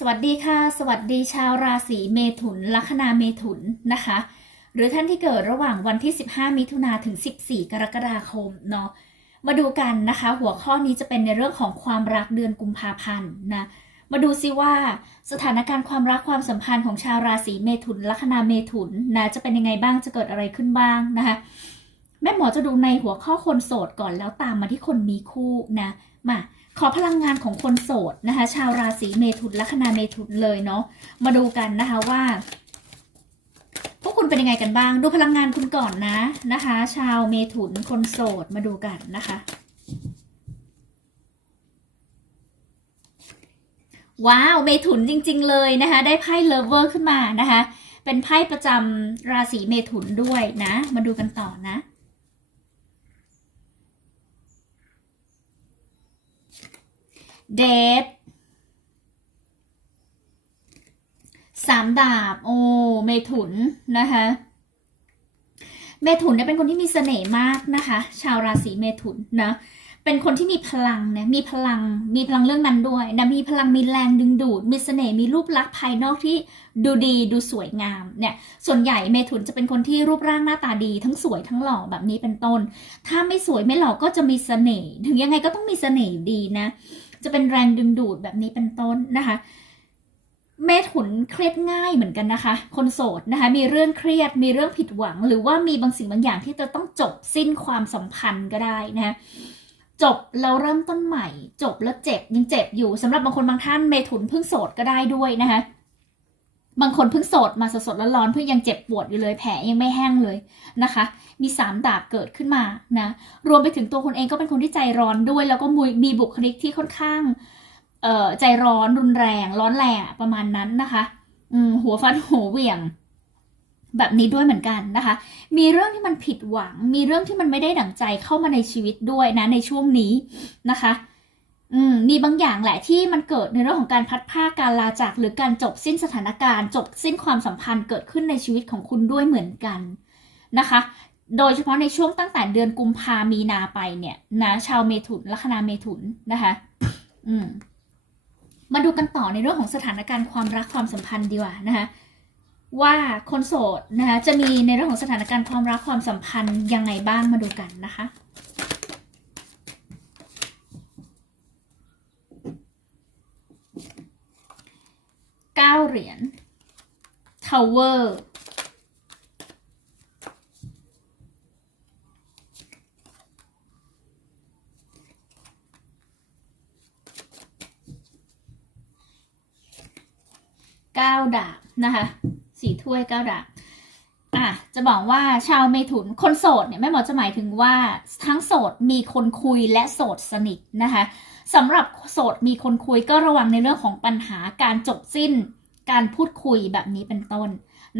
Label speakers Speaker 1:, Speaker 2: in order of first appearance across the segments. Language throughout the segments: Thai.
Speaker 1: สวัสดีค่ะ สวัสดีชาวราศีเมถุน ลัคนาเมถุนนะคะ หรือท่านที่เกิดระหว่างวันที่ 15 มิถุนาถึง 14 กรกฎาคมเนาะมาดูกันนะคะ หัวข้อนี้จะเป็นในเรื่องของความรักเดือนกุมภาพันธ์นะมาดูซิว่าสถานการณ์ความรักความสัมพันธ์ของชาวราศีเมถุน ลัคนาเมถุนนะจะเป็นยังไงบ้างจะเกิดอะไรขึ้นบ้างนะคะ ม่หมอจะดูในหัวข้อคนโสดก่อนแล้วตามมาที่คนมีคู่นะมาขอพลังงานของคนโสดนะคะ ชาวราศีเมถุนลัคนาเมถุนเลยเนาะมาดูกันนะคะว่า พวกคุณเป็นยังไงกันบ้าง ดูพลังงานคุณก่อนนะนะคะ ชาวเมถุนคนโสดมาดูกันนะคะ ว้าวเมถุนจริง ๆ เลยนะคะ ได้ไพ่เลเวอร์ขึ้นมานะคะ เป็นไพ่ประจำราศีเมถุนด้วยนะ มาดูกันต่อนะ เดทสามดาบ โอ้เมถุนนะคะเมถุนเนี่ยเป็นคนที่มีเสน่ห์มากนะคะ ชาวราศีเมถุนนะเป็นคนที่มีพลังนะมีพลังมีพลังเรื่องนั้นด้วยนะมีพลังมีแรงดึงดูด มีเสน่ห์มีรูปลักษณ์ภายนอกที่ดูดีดูสวยงามเนี่ยส่วนใหญ่เมถุนจะเป็นคนที่รูปร่างหน้าตาดี ทั้งสวยทั้งหล่อแบบนี้เป็นต้น ถ้าไม่สวยไม่หล่อก็จะมีเสน่ห์ถึงยังไงก็ต้องมีเสน่ห์อยู่ดีนะ จะเป็นแรงดึงดูดแบบนี้เป็นต้นนะคะเมถุนเครียดง่ายเหมือนกันนะคะ คนโสดนะคะ มีเรื่องเครียด มีเรื่องผิดหวัง หรือว่ามีบางสิ่งบางอย่างที่จะต้องจบสิ้นความสัมพันธ์ก็ได้นะคะจบแล้วเริ่มต้นใหม่ จบแล้วเจ็บยังเจ็บอยู่สำหรับบางคนบางท่านเมถุนเพิ่งโสดก็ได้ด้วยนะคะ บางคนเพิ่งโสดมาสดๆร้อนๆเพิ่งยังเจ็บปวดอยู่เลยแผลยังไม่แห้งเลยนะคะ มีสามดาบเกิดขึ้นมานะรวมไปถึงตัวคนเองก็เป็นคนที่ใจร้อนด้วย แล้วก็มีมีบุคลิกที่ค่อนข้างเอ่อใจร้อนรุนแรงร้อนแรงประมาณนั้นนะคะอืมหัวฟันหัวเหวี่ยง แบบนี้ด้วยเหมือนกันนะคะ มีเรื่องที่มันผิดหวัง มีเรื่องที่มันไม่ได้ดั่งใจเข้ามาในชีวิตด้วยนะในช่วงนี้นะคะ อืมมีบางอย่างแหละที่มันเกิดในเรื่องของการพัดผ้าการลาจาก หรือการจบสิ้นสถานการณ์ จบสิ้นความสัมพันธ์เกิดขึ้นในชีวิตของคุณด้วยเหมือนกันนะคะ โดยเฉพาะในช่วงตั้งแต่เดือนกุมภามีนาไปเนี่ยนะชาวเมถุนลัคนาเมถุนนะคะ อืมมาดูกันต่อในเรื่องของสถานการณ์ความรักความสัมพันธ์ดีกว่านะคะว่าคนโสดนะคะจะมีในเรื่องของสถานการณ์ความรักความสัมพันธ์ยังไงบ้างมาดูกันนะคะ เหรียญ Tower เก้าดาบนะคะสี่ถ้วยเก้าดาบอะจะบอกว่าชาวเมถุนคนโสดเนี่ยแม่หมอจะหมายถึงว่าทั้งโสดมีคนคุยและโสดสนิทนะคะสำหรับโสดมีคนคุยก็ระวังในเรื่องของปัญหาการจบสิ้น การพูดคุยแบบนี้เป็นต้น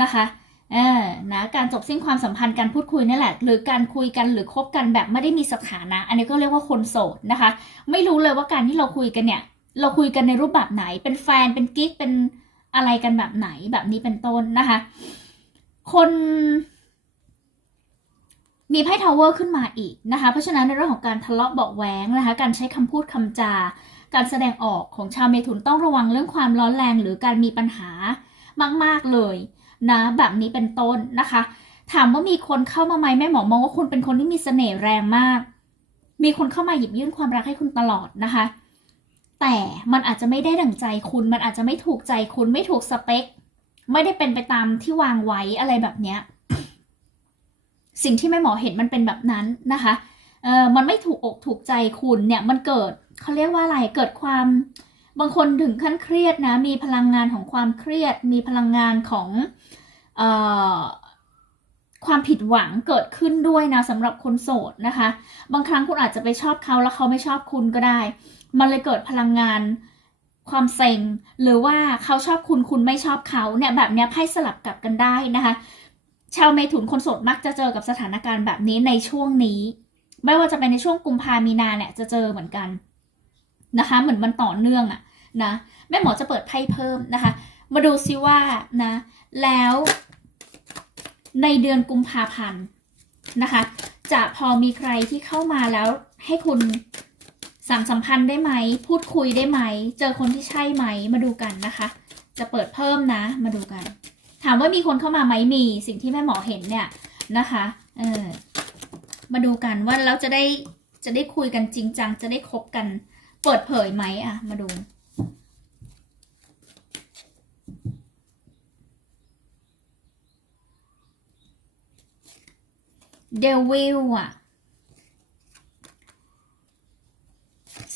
Speaker 1: นะคะเออนะการจบสิ้นความสัมพันธ์การพูดคุยนี่แหละ หรือการคุยกันหรือคบกันแบบไม่ได้มีสถานะ อันนี้ก็เรียกว่าคนโสดนะคะ ไม่รู้เลยว่าการที่เราคุยกันเนี่ย เราคุยกันในรูปแบบไหน เป็นแฟนเป็นกิ๊กเป็นอะไรกันแบบไหนแบบนี้เป็นต้นนะคะ คนมีไพ่ทาวเวอร์ขึ้นมาอีกนะคะ เพราะฉะนั้นในเรื่องของการทะเลาะเบาแหวงนะคะ การใช้คำพูดคำจา การแสดงออกของชาวเมถุนต้องระวังเรื่องความร้อนแรงหรือการมีปัญหามากๆเลยนะแบบนี้เป็นต้นนะคะ ถามว่ามีคนเข้ามาไหมแม่หมอมองว่าคุณเป็นคนที่มีเสน่ห์แรงมาก มีคนเข้ามาหยิบยื่นความรักให้คุณตลอดนะคะ แต่มันอาจจะไม่ได้ดั่งใจคุณ มันอาจจะไม่ถูกใจคุณไม่ถูกสเปค ไม่ได้เป็นไปตามที่วางไว้อะไรแบบเนี้ยสิ่งที่แม่หมอเห็นมันเป็นแบบนั้นนะคะ เออมันไม่ถูกอกถูกใจคุณเนี่ยมันเกิดเขาเรียกว่าอะไรเกิดความ บางคนถึงขั้นเครียดนะ มีพลังงานของความเครียด มีพลังงานของเอ่อความผิดหวังเกิดขึ้นด้วยนะสำหรับคนโสดนะคะ บางครั้งคุณอาจจะไปชอบเขาแล้วเขาไม่ชอบคุณก็ได้ มันเลยเกิดพลังงานความเซ็งหรือว่าเขาชอบคุณคุณไม่ชอบเขาเนี่ยแบบเนี้ยไพ่สลับกลับกันได้นะคะ ชาวเมถุนคนโสดมักจะเจอกับสถานการณ์แบบนี้ในช่วงนี้ ไม่ว่าจะเป็นในช่วงกุมภามีนาเนี่ยจะเจอเหมือนกันนะคะ เหมือนมันต่อเนื่องอะนะแม่หมอจะเปิดไพ่เพิ่มนะคะ มาดูซิว่านะแล้วในเดือนกุมภาพันธ์นะคะ จะพอมีใครที่เข้ามาแล้วให้คุณสามสัมพันธ์ได้ไหม พูดคุยได้ไหม เจอคนที่ใช่ไหม มาดูกันนะคะ จะเปิดเพิ่มนะ มาดูกัน ถามว่ามีคนเข้ามาไหมมี สิ่งที่แม่หมอเห็นเนี่ยนะคะ เออ มาดูกันว่าแล้วจะได้จะได้คุยกันจริงจัง จะได้คบกัน เปิดเผยไหมอะมาดู เดวิลอะ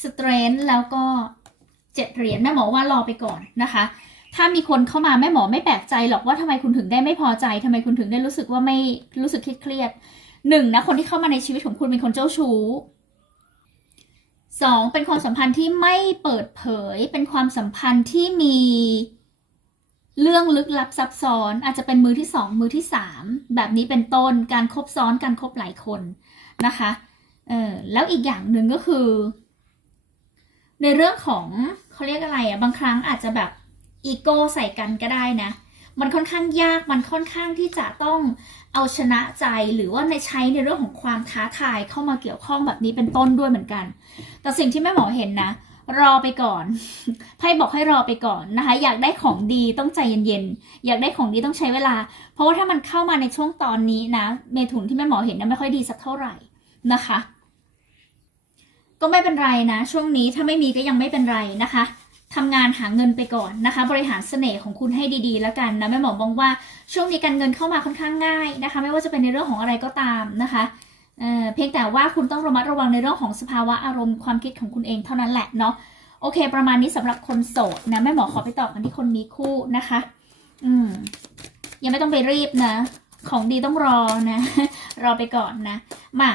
Speaker 1: สเตรนแล้วก็เจ็ดเหรียญแม่หมอว่ารอไปก่อนนะคะ ถ้ามีคนเข้ามาแม่หมอไม่แปลกใจหรอกว่าทำไมคุณถึงได้ไม่พอใจทำไมคุณถึงได้รู้สึกว่าไม่รู้สึกเครียด หนึ่งนะคนที่เข้ามาในชีวิตของคุณเป็นคนเจ้าชู้สองเป็นความสัมพันธ์ที่ไม่เปิดเผย เป็นความสัมพันธ์ที่มีเรื่องลึกลับซับซ้อน อาจจะเป็นมือที่สองมือที่สามแบบนี้เป็นต้นการคบซ้อนการคบหลายคนนะคะเออแล้วอีกอย่างหนึ่งก็คือ ในเรื่องของเขาเรียกอะไรอะบางครั้งอาจจะแบบอีโก้ใส่กันก็ได้นะ มันค่อนข้างยากมันค่อนข้างที่จะต้องเอาชนะใจหรือว่าในใช้ในเรื่องของความท้าทายเข้ามาเกี่ยวข้องแบบนี้เป็นต้นด้วยเหมือนกัน แต่สิ่งที่แม่หมอเห็นนะ รอไปก่อนไพ่บอกให้รอไปก่อนนะคะ อยากได้ของดีต้องใจเย็นๆอยากได้ของดีต้องใช้เวลา เพราะว่าถ้ามันเข้ามาในช่วงตอนนี้นะ เมถุนที่แม่หมอเห็นนะไม่ค่อยดีสักเท่าไหร่นะคะ ก็ไม่เป็นไรนะ ช่วงนี้ถ้าไม่มีก็ยังไม่เป็นไรนะคะ ทำงานหาเงินไปก่อนนะคะ บริหารเสน่ห์ของคุณให้ดีๆ แล้วกันนะแม่หมอมองว่าช่วงนี้การเงินเข้ามาค่อนข้างง่ายนะคะ ไม่ว่าจะเป็นในเรื่องของอะไรก็ตามนะคะเเพียงแต่ว่าคุณต้องระมัดระวังในเรื่องของสภาวะอารมณ์ความคิดของคุณเองเท่านั้นแหละเนาะโอเค ประมาณนี้สำหรับคนโสดนะแม่หมอขอไปตอบกันที่คนมีคู่นะคะ อืมยังไม่ต้องไปรีบนะ ของดีต้องรอนะ รอไปก่อนนะมา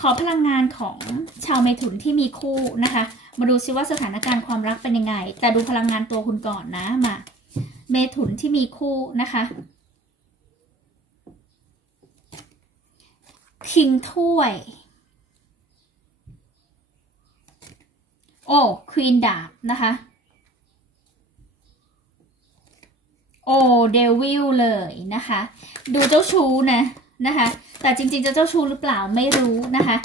Speaker 1: ขอพลังงานของชาวเมถุนที่มีคู่นะคะ มาดูซิว่าสถานการณ์ความรักเป็นยังไง แต่ดูพลังงานตัวคุณก่อนนะมา เมถุนที่มีคู่นะคะคิงถ้วย โอ้ควีนดาบนะคะ โอ้เดวิลเลยนะคะ ดูเจ้าชู้นะ นะคะ แต่จริงๆจะเจ้าชู้หรือเปล่าไม่รู้นะคะ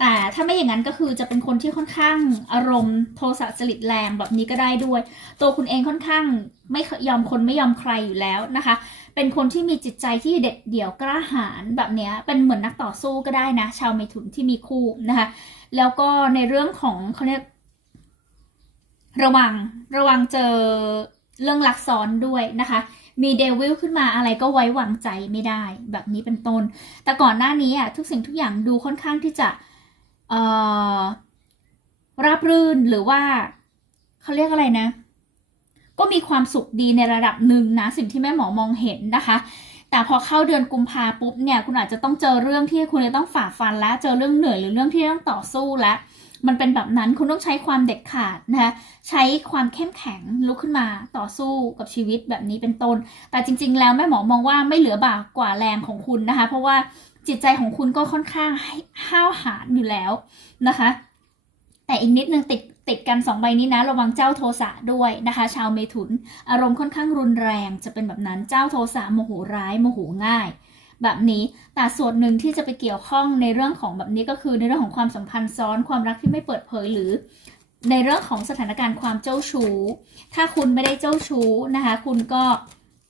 Speaker 1: แต่ถ้าไม่อย่างนั้นก็คือจะเป็นคนที่ค่อนข้างอารมณ์โทสะจริตแรงแบบนี้ก็ได้ด้วย ตัวคุณเองค่อนข้างไม่ยอมคนไม่ยอมใครอยู่แล้วนะคะ เป็นคนที่มีจิตใจที่เด็ดเดี่ยวกล้าหาญแบบนี้เป็นเหมือนนักต่อสู้ก็ได้นะ ชาวเมถุนที่มีคู่นะคะ แล้วก็ในเรื่องของเขาเรียกระวังระวังเจอเรื่องลักซ้อนด้วยนะคะ มีเดวิลขึ้นมาอะไรก็ไว้วางใจไม่ได้แบบนี้เป็นต้น แต่ก่อนหน้านี้อะทุกสิ่งทุกอย่างดูค่อนข้างที่จะเอ่อราบรื่นหรือว่าเขาเรียกอะไรนะ ก็มีความสุขดีในระดับหนึ่งนะสิ่งที่แม่หมอมองเห็นนะคะแต่พอเข้าเดือนกุมภาปุ๊บเนี่ยคุณอาจจะต้องเจอเรื่องที่คุณจะต้องฝ่าฟันและเจอเรื่องเหนื่อยหรือเรื่องที่ต้องต่อสู้แล้ว มันเป็นแบบนั้นคุณต้องใช้ความเด็ดขาดนะคะใช้ความเข้มแข็งลุกขึ้นมาต่อสู้กับชีวิตแบบนี้เป็นต้น แต่จริง ๆ แล้วแม่หมอมองว่าไม่เหลือบากกว่าแรงของคุณนะคะ เพราะว่าจิตใจของคุณก็ค่อนข้างห้าวหาญอยู่แล้วนะคะ แต่อีกนิดนึงติดติดกันสองใบนี้นะ ระวังเจ้าโทสะด้วยนะคะ ชาวเมถุน อารมณ์ค่อนข้างรุนแรงจะเป็นแบบนั้นเจ้าโทสะโมโหร้ายโมโหง่าย แบบนี้แต่ส่วนหนึ่งที่จะไปเกี่ยวข้องในเรื่องของแบบนี้ก็คือในเรื่องของความสัมพันธ์ซ้อนความรักที่ไม่เปิดเผยหรือในเรื่องของสถานการณ์ความเจ้าชู้ ถ้าคุณไม่ได้เจ้าชู้นะคะ คุณก็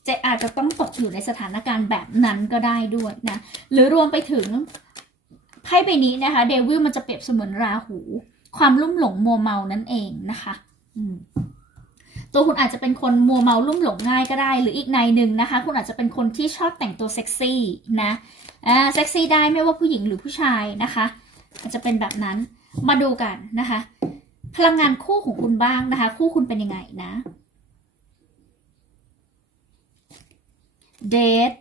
Speaker 1: จะอาจจะต้องตกอยู่ในสถานการณ์แบบนั้นก็ได้ด้วยนะ หรือรวมไปถึงไพ่ใบนี้นะคะ เดวิลมันจะเปรียบเสมือนราหู ความลุ่มหลงมัวเมานั่นเองนะคะ อืม ตัวคุณอาจจะเป็นคนมัวเมาลุ่มหลงง่ายก็ได้ หรืออีกในหนึ่งนะคะ คุณอาจจะเป็นคนที่ชอบแต่งตัวเซ็กซี่นะอ่าเซ็กซี่ได้ไม่ว่าผู้หญิงหรือผู้ชายนะคะอาจจะเป็นแบบนั้นมาดูกันนะคะ พลังงานคู่ของคุณบ้างนะคะ คู่คุณเป็นยังไงนะเดท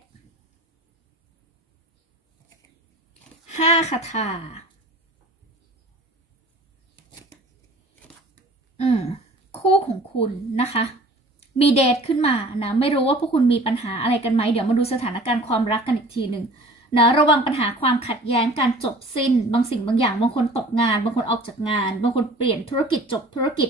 Speaker 1: ห้าคาถาอืม คู่ของคุณนะคะ มีเดทขึ้นมานะไม่รู้ว่าพวกคุณมีปัญหาอะไรกันไหมเดี๋ยวมาดูสถานการณ์ความรักกันอีกทีหนึ่งนะระวังปัญหาความขัดแย้งการจบสิ้น บางสิ่งบางอย่างบางคนตกงาน บางคนออกจากงาน บางคนเปลี่ยนธุรกิจจบธุรกิจ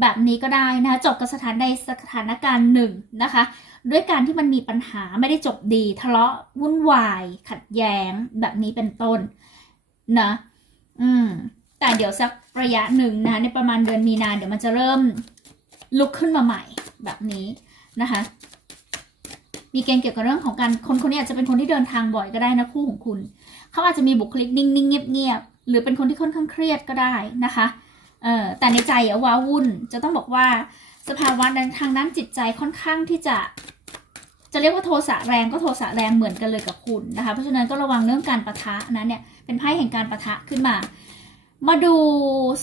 Speaker 1: แบบนี้ก็ได้นะจบกับสถานใดสถานการณ์หนึ่งนะคะ ด้วยการที่มันมีปัญหาไม่ได้จบดี ทะเลาะวุ่นวาย ขัดแย้งแบบนี้เป็นต้นนะอืม แต่เดี๋ยวสักระยะหนึ่งนะคะในประมาณเดือนมีนาเดี๋ยวมันจะเริ่มลุกขึ้นมาใหม่แบบนี้นะคะ มีเกณฑ์เกี่ยวกับเรื่องของการคนคนนี้อาจจะเป็นคนที่เดินทางบ่อยก็ได้นะคู่ของคุณ เขาอาจจะมีบุคลิกนิ่งๆเงียบๆหรือเป็นคนที่ค่อนข้างเครียดก็ได้นะคะเออแต่ในใจอะว้าวุ่นจะต้องบอกว่าสภาวะด้นทางด้านจิตใจค่อนข้างที่จะ จะเรียกว่าโทสะแรงก็โทสะแรงเหมือนกันเลยกับคุณนะคะ เพราะฉะนั้นก็ระวังเรื่องการประทะนะเนี่ยเป็นไพ่แห่งการประทะขึ้นมา มาดู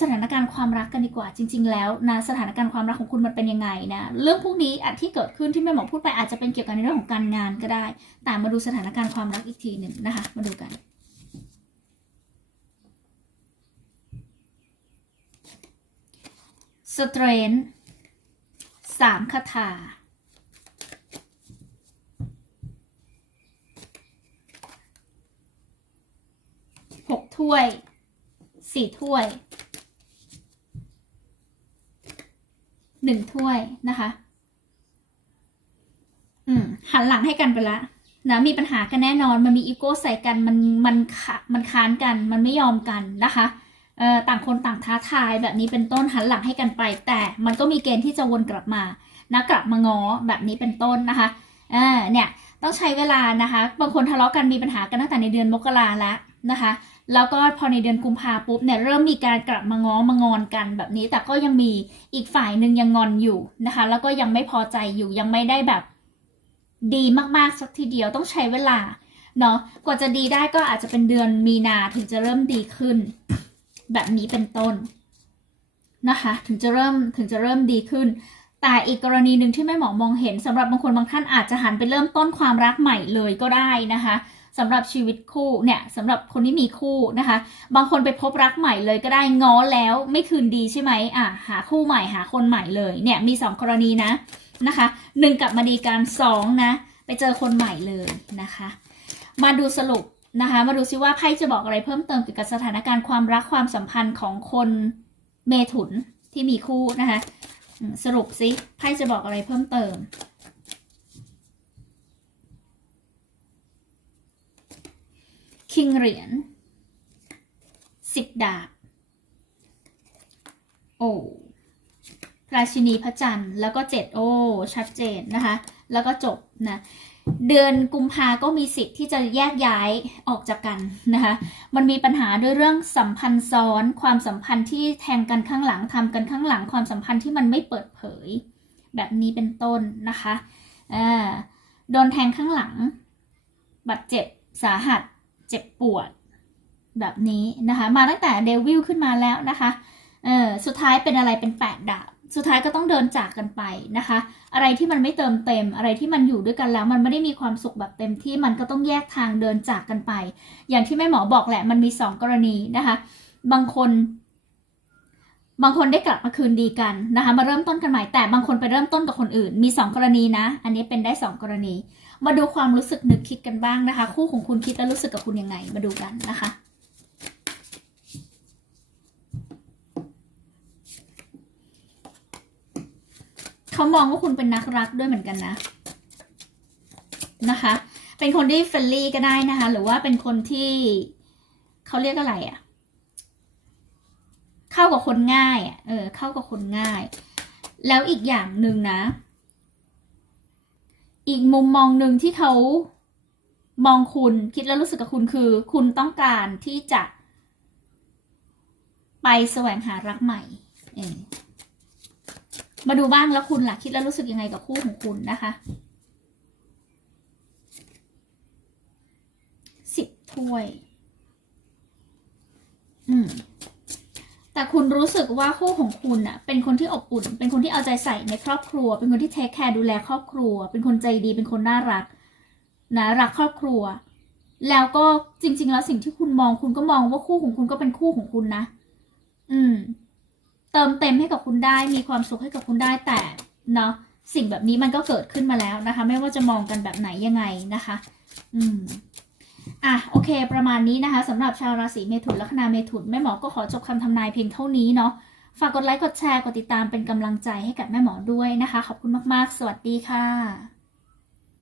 Speaker 1: สถานการณ์ความรักกันดีกว่า จริง ๆ แล้วนะสถานการณ์ความรักของคุณมันเป็นยังไงนะเรื่องพวกนี้อที่เกิดขึ้นที่แม่หมอพูดไปอาจจะเป็นเกี่ยวกับในเรื่องของการงานก็ได้ แต่มาดูสถานการณ์ความรักอีกทีหนึ่งนะคะ มาดูกัน สเตรนสามคาถาหกถ้วย สี่ถ้วยหนึ่งถ้วยนะคะ อืม หันหลังให้กันไปละนะมีปัญหากันแน่นอน มันมีอีโก้ใส่กัน มัน มันขมันค้านกัน มันไม่ยอมกันนะคะเอ่อต่างคนต่างท้าทายแบบนี้เป็นต้นหันหลังให้กันไป แต่มันก็มีเกณฑ์ที่จะวนกลับมานะกลับมาง้อแบบนี้เป็นต้นนะคะเอ่าเนี่ยต้องใช้เวลานะคะ บางคนทะเลาะกันมีปัญหากันตั้งแต่ในเดือนมกราแล้วนะคะ แล้วก็พอในเดือนกุมภาปุ๊บเนี่ยเริ่มมีการกลับมาง้อมางอนกันแบบนี้ แต่ก็ยังมีอีกฝ่ายหนึ่งยังงอนอยู่นะคะ แล้วก็ยังไม่พอใจอยู่ยังไม่ได้แบบดีมากๆสักทีเดียวต้องใช้เวลาเนาะกว่าจะดีได้ก็อาจจะเป็นเดือนมีนาถึงจะเริ่มดีขึ้น แบบนี้เป็นต้นนะคะ ถึงจะเริ่มถึงจะเริ่มดีขึ้น แต่อีกกรณีหนึ่งที่แม่หมอมองเห็นสำหรับบางคนบางท่านอาจจะหันไปเริ่มต้นความรักใหม่เลยก็ได้นะคะ สำหรับชีวิตคู่เนี่ยสำหรับคนที่มีคู่นะคะ บางคนไปพบรักใหม่เลยก็ได้ง้อแล้วไม่คืนดีใช่ไหมอะหาคู่ใหม่หาคนใหม่เลยเนี่ยมีสองกรณีนะนะคะหนึ่งกลับมาดีกันสองนะไปเจอคนใหม่เลยนะคะ มาดูสรุปนะคะ มาดูซิว่าไพ่จะบอกอะไรเพิ่มเติมเกี่ยวกับสถานการณ์ความรักความสัมพันธ์ของคนเมถุนที่มีคู่นะคะสรุปซิไพ่จะบอกอะไรเพิ่มเติม คิงเหรียญสิบดาบ โอ้ราชินีพระจันทร์แล้วก็เจ็ดโอ้ชัดเจนนะคะ แล้วก็จบนะเดือนกุมภาก็มีสิทธิ์ที่จะแยกย้ายออกจากกันนะคะ มันมีปัญหาด้วยเรื่องสัมพันธ์ซ้อน ความสัมพันธ์ที่แทงกันข้างหลังทำกันข้างหลัง ความสัมพันธ์ที่มันไม่เปิดเผย แบบนี้เป็นต้นนะคะโดนแทงข้างหลังบาดเจ็บสาหัส เจ็บปวดแบบนี้นะคะ มาตั้งแต่เดวิลขึ้นมาแล้วนะคะเออสุดท้ายเป็นอะไรเป็นแปดดาบสุดท้ายก็ต้องเดินจากกันไปนะคะ อะไรที่มันไม่เติมเต็ม อะไรที่มันอยู่ด้วยกันแล้ว มันไม่ได้มีความสุขแบบเต็มที่มันก็ต้องแยกทางเดินจากกันไป อย่างที่แม่หมอบอกแหละมันมีสองกรณีนะคะ บางคน บางคนได้กลับมาคืนดีกันนะคะ มาเริ่มต้นกันใหม่แต่บางคนไปเริ่มต้นกับคนอื่น มีสองกรณีนะ อันนี้เป็นได้สองกรณี มาดูความรู้สึกนึกคิดกันบ้างนะคะ คู่ของคุณคิดและรู้สึกกับคุณยังไง มาดูกันนะคะเขามองว่าคุณเป็นนักรักด้วยเหมือนกันนะนะคะ เป็นคนที่เฟรนลี่ก็ได้นะคะ หรือว่าเป็นคนที่เขาเรียกอะไรอะ่ะ เข้ากับคนง่ายอะ่ะเออ เข้ากับคนง่าย แล้วอีกอย่างหนึ่งนะ อีกมุมมองหนึ่งที่เขามองคุณคิดแล้วรู้สึกกับคุณคือ คุณต้องการที่จะ ไปแสวงหารักใหม่มาดูบ้างแล้วคุณล่ะ คิดแล้วรู้สึกยังไงกับคู่ของคุณนะคะสิบถ้วย อืม แต่คุณรู้สึกว่าคู่ของคุณน่ะเป็นคนที่อบอุ่น เป็นคนที่เอาใจใส่ในครอบครัว เป็นคนที่เทคแคร์ดูแลครอบครัว เป็นคนใจดี เป็นคนน่ารักนะรักครอบครัว แล้วก็จริง ๆ แล้วสิ่งที่คุณมองคุณก็มองว่าคู่ของคุณก็เป็นคู่ของคุณนะ อืม เติมเต็มให้กับคุณได้ มีความสุขให้กับคุณได้แต่เนาะสิ่งแบบนี้มันก็เกิดขึ้นมาแล้วนะคะ ไม่ว่าจะมองกันแบบไหนยังไงนะคะ อืม อะโอเค ประมาณนี้นะคะสำหรับชาวราศีเมถุนและคณาเมถุนแม่หมอก็ขอจบคำทำนายเพียงเท่านี้เนาะฝากกดไลค์กดแชร์กดติดตามเป็นกำลังใจให้กับแม่หมอด้วยนะคะ ขอบคุณมากๆ สวัสดีค่ะ